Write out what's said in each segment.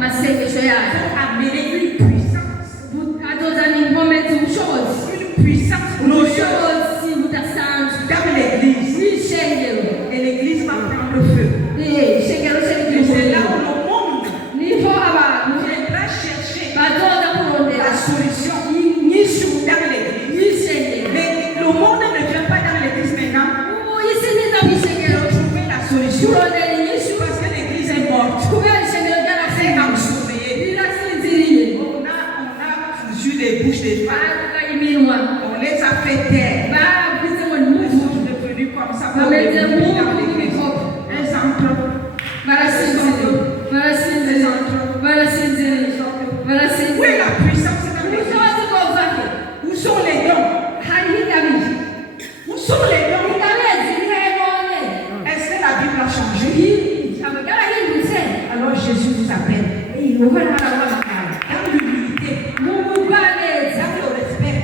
amener une puissance. Une puissance glorieuse dans l'église. Et l'église va prendre feu. Et c'est là où le monde viendra chercher la solution dans l'église. Mais le monde ne vient pas dans l'église maintenant pour trouver la solution. Parce que l'église est morte. C'est absorbé. On a foutu les bouches des femmes. On les a fait taire. Ils sont devenus comme ça pour les dans l'église. Elles entrent. Où est la puissance dans l'église? Où sont les dons? Où sont les dons? Est-ce que la Bible a changé? Alors Jésus vous appelle. Dans l'humilité, dans le respect,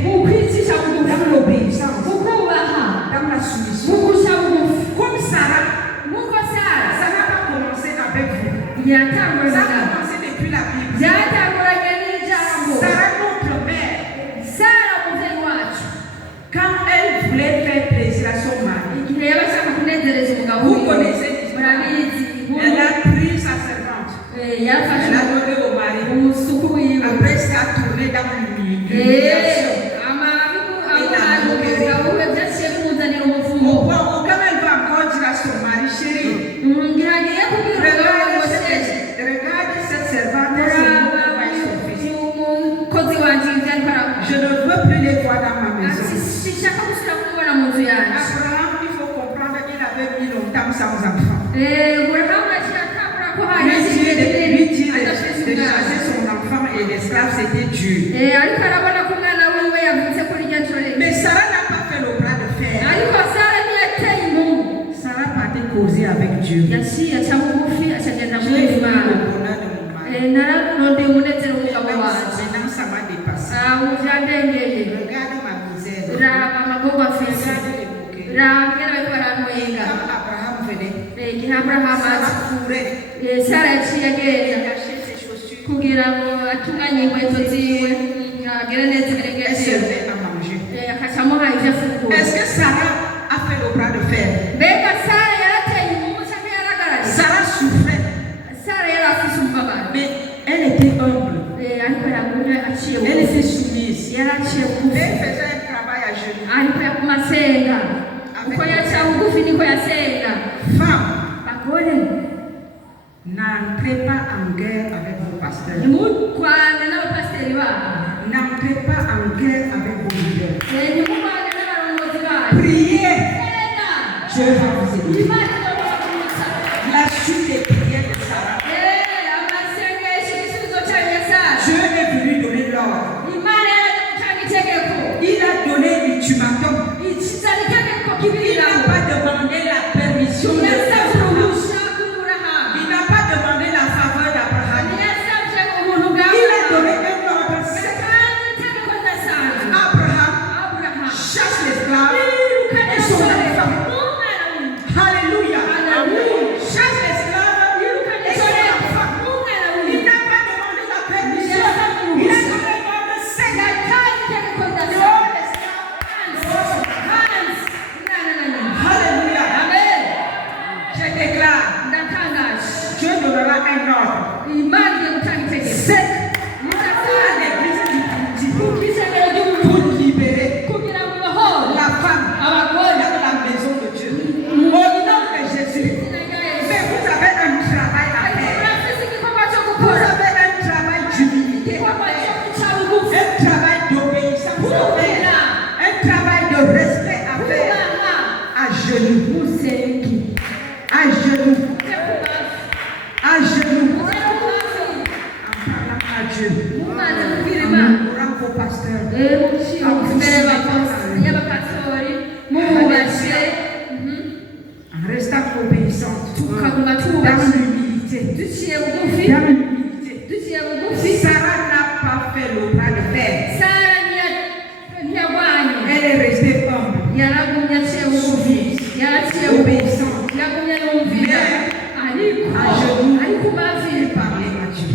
dans l'obéissance, dans la soumission. Comme Sarah. Ça n'a pas commencé avec vous. Ça a commencé depuis la Bible. Sarah, notre mère, quand elle voulait faire plaisir à son mari, vous connaissez l'histoire. Elle a pris sa servante. Elle a donné au mari. Après, ça a tourné dans l'humiliation. Quand elle va encore dire à son mari, chérie, regarde cette servante. Je ne veux plus les voir dans ma maison. Abraham, il faut comprendre qu'il avait mis longtemps sans enfant. Lui dire de chasser son enfant et l'esclave, c'était dur. Mais Sarah n'a pas fait le bras de fer. Sarah partait causer avec Dieu. J'ai vu le bonheur de mon mari. Maintenant, ça m'a dépassé. Regarde ma misère. Regarde les bouquets. Quand Abraham venait, Sarah courait. Elle cachait ses chaussures. Elle servait à manger. Est-ce que Sarah a fait le bras de fer? Sarah souffrait. Mais elle était humble. Elle était soumise. Elle faisait un travail à genoux. Femme, n'entrez pas en guerre avec vos pasteurs. N'entrez pas en guerre avec vos leaders. Priez. Dieu va vous aider. La suite des prières de Sarah. Dieu est venu donner l'ordre. Il a donné l'ultimatum. Il n'a pas demandé la permission de Sarah. Il n'a pas demandé la faveur d'Abraham. Il a donné un ordre sec. Abraham chasse l'esclave et son enfant. Alléluia. Chasse l'esclave et son enfant. Il n'a pas demandé la permission. Il a donné un ordre sec. Alléluia. Je déclare, Dieu donnera un ordre sec à l'église du pour libérer la femme dans la maison de Dieu. Au nom de Jésus. Mais vous avez un travail à faire. Vous avez un travail d'humilité à faire. Un travail d'obéissance à faire. Un travail de respect à faire. À genoux. À genoux. À genoux. En parlant à Dieu. En mourant vos pasteurs. En restant obéissante. Dans l'humilité. Sarah n'a pas fait le bras de fer. Elle est restée humble. Soumise. Obéissante. À genoux. Elle parlait à Dieu.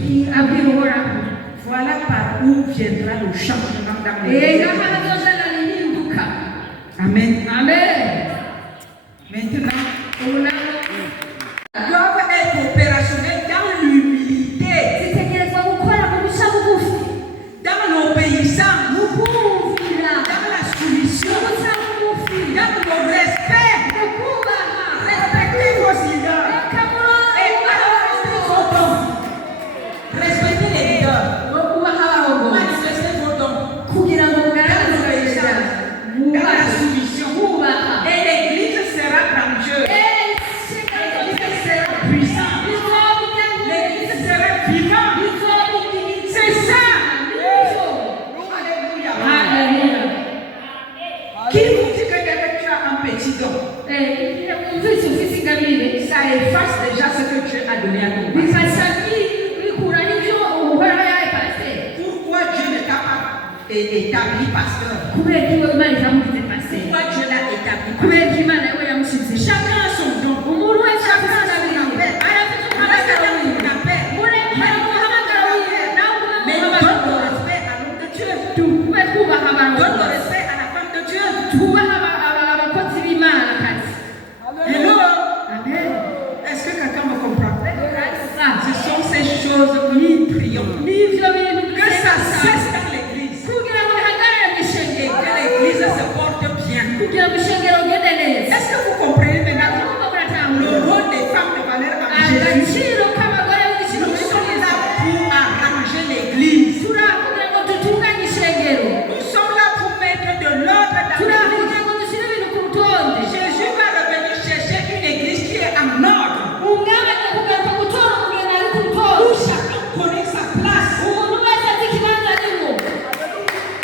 voilà par où viendra le changement dans les vies. Amen. Amen. Maintenant, doivent être opérationnels dans l'humilité, dans l'obéissance, dans la soumission, dans le respect. Respectez vos leaders et respectez vos dons. Respectez les leaders. Manifestez vos dons. Dans la soumission. Et l'église sera grandiose. L'église sera puissante. L'église sera vivante. C'est ça. Alléluia. Qui vous dit que tu as un petit don? Ça efface déjà ce que Dieu a donné à ton pasteur. Pourquoi Dieu ne t'a pas établi pasteur? Pourquoi Dieu l'a établi pasteur? Chacun a son don. Chacun a son appel. Mais donne le respect à l'homme de Dieu. Donne le respect à la femme de Dieu. Hello. Est-ce que quelqu'un me comprend? Ce sont ces choses que nous prions. Que ça cesse dans l'église. Et que l'église se porte bien. Est-ce que vous comprenez maintenant le rôle des femmes de valeur en Jésus? Nous sommes là pour arranger l'église. Nous sommes là pour mettre de l'ordre dans l'église. Jésus va revenir chercher une église qui est en ordre. Où chacun connaît sa place.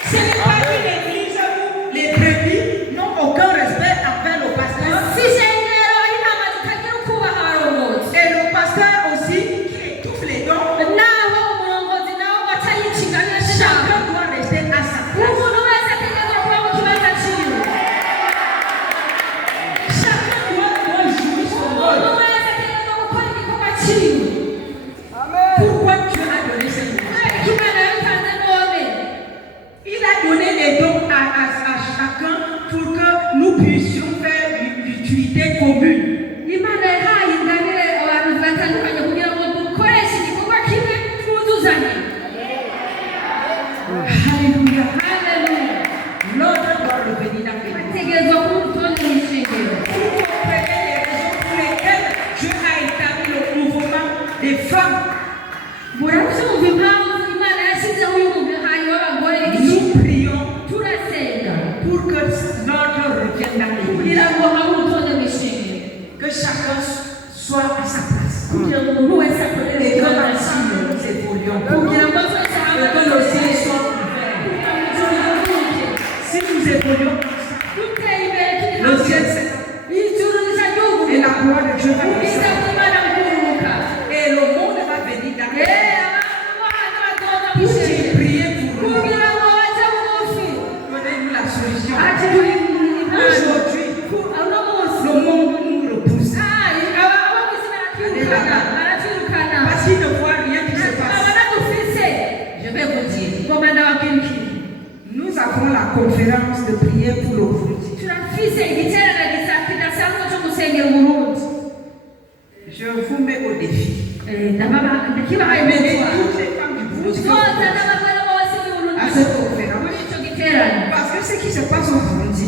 Ce n'est pas une église où les brebis n'ont aucun respect envers le pasteur. Et le pasteur aussi qui étouffe les dons. Chacun doit rester à sa place. Chacun doit jouer son rôle. Pourquoi Dieu a donné ces dons? Il a donné les dons à chacun pour que nous puissions faire une utilité commune. Alléluia. L'ordre doit revenir dans l'église. Vous comprenez les raisons pour lesquelles Dieu a établi le mouvement des femmes. Nous prions pour que l'ordre revienne dans l'église. Que chacun soit à sa place. Et que ensemble nous évoluons. Et que le ciel soit ouvert. Si nous évoluons ensemble, le ciel s'est et la gloire de Dieu va descendre. Et le monde va venir dans l'église. J'ai prié pour nous. Donnez-nous la solution. Aujourd'hui, le monde nous repousse. Parce qu'il ne voit rien qui se passe. Je vais vous dire. Nous avons la conférence de prière pour le Burundi. Je vous mets au défi. Amenez toutes les femmes du Burundi à cette conférence. Parce que ce qui se passe au Burundi,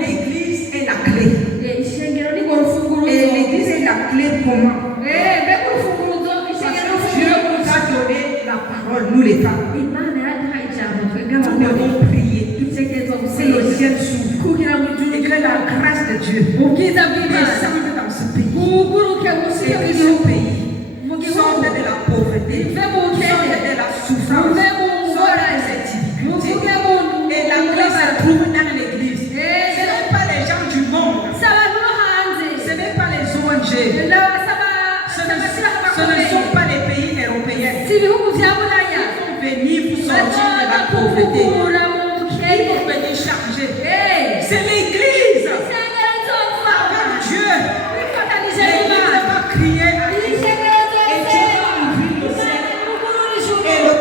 l'église est la clé. Et l'église est la clé comment? Dieu nous a donné la parole, nous les femmes. Nous devons prier. C'est le ciel s'ouvre. Et que la grâce de Dieu descende dans ce pays. Et que ce pays sorte de la pauvreté, sorte de la souffrance, sorte de cette difficulté. Et la grâce se trouve dans l'église. Ce n'est pas les gens du monde. Ce n'est pas les ONG. Ce ne sont pas les pays européens. Ils vont venir vous sortir de la pauvreté. Ils vont venir changer. C'est l'église. Avec Dieu. L'église va crier. Et Dieu va ouvrir le ciel. Et le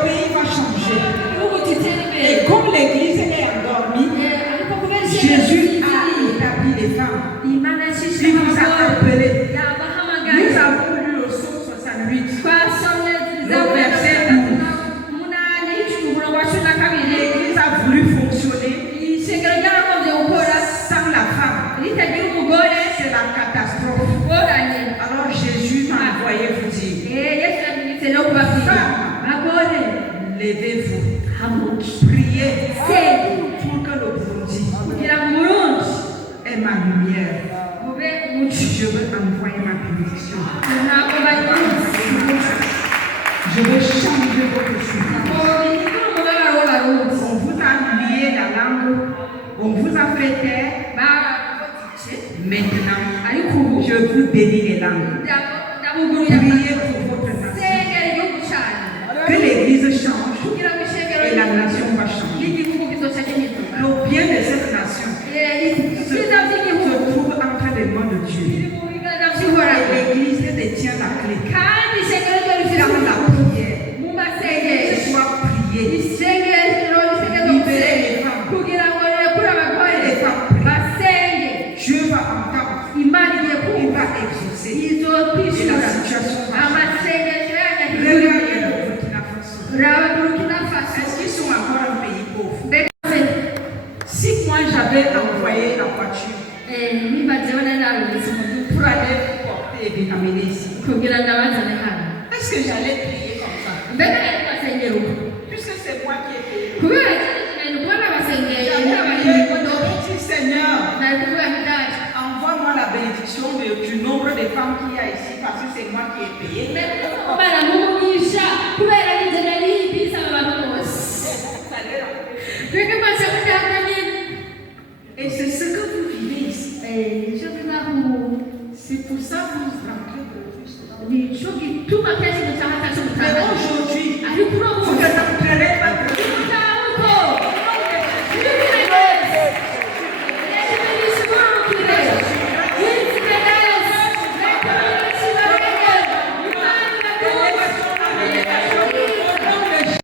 levez-vous. Priez pour que le Burundi ait ma lumière. Je veux envoyer ma bénédiction. Je veux changer votre souffrance. On vous a lié la langue, on vous a fait taire. Maintenant, je vous bénis les langues. Priez pour votre nation. Que l'Église change et la nation va changer. Le bien de cette nation se trouve entre les mains de Dieu. Et l'Église détient la clé. Dans la prière, que ce soit prié. Libérer les femmes. Les femmes prient. Dieu va entendre. Il va exaucer. Et la situation va changer. Regardez le Burkina Faso. Est-ce qu'ils sont encore un pays pauvre? Si moi j'avais envoyé la voiture pour aller porter et amener ici, est-ce que j'allais prier comme ça? Puisque c'est moi qui ai payé. J'avais Seigneur, envoie-moi la bénédiction du nombre de femmes qu'il y a ici parce que c'est moi qui ai payé. Et c'est ce que vous vivez ici. C'est pour ça que vous rentrez de plus. Mais aujourd'hui,